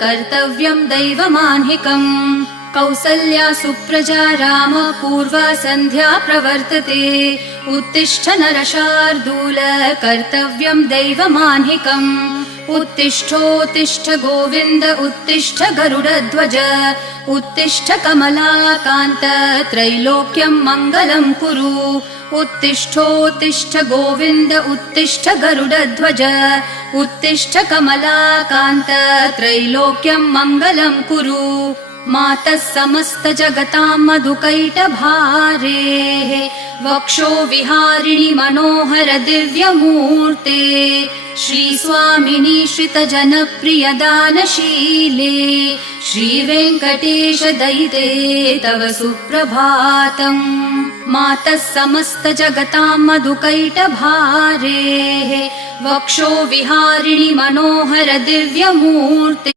कर्तव्यं दैवमान्हिकम् कौसल्या सुप्रजा राम पूर्वा सन्ध्या प्रवर्तते उत्तिष्ठ नरशार्दूल कर्तव्यं दैवमान्हिकम् उत्तिष्ठोत्तिष्ठ गोविन्द उत्तिष्ठ गरुडध्वज उत्तिष्ठ कमलाकान्त त्रैलोक्यं मङ्गलं कुरु उत्तिष्ठोत्तिष्ठ गोविन्द उत्तिष्ठ गरुडध्वज उत्तिष्ठ कमलाकान्त त्रैलोक्यं मङ्गलं कुरु मातः समस्त जगतां मधुकैटभारेः वक्षो विहारिणि मनोहर दिव्यमूर्ते श्रीस्वामिनि श्रितजनप्रिय दानशीले श्रीवेङ्कटेश दयिते तव सुप्रभातम् मातः समस्त जगतां मधुकैटभारेः वक्षो विहारिणि मनोहर दिव्यमूर्ते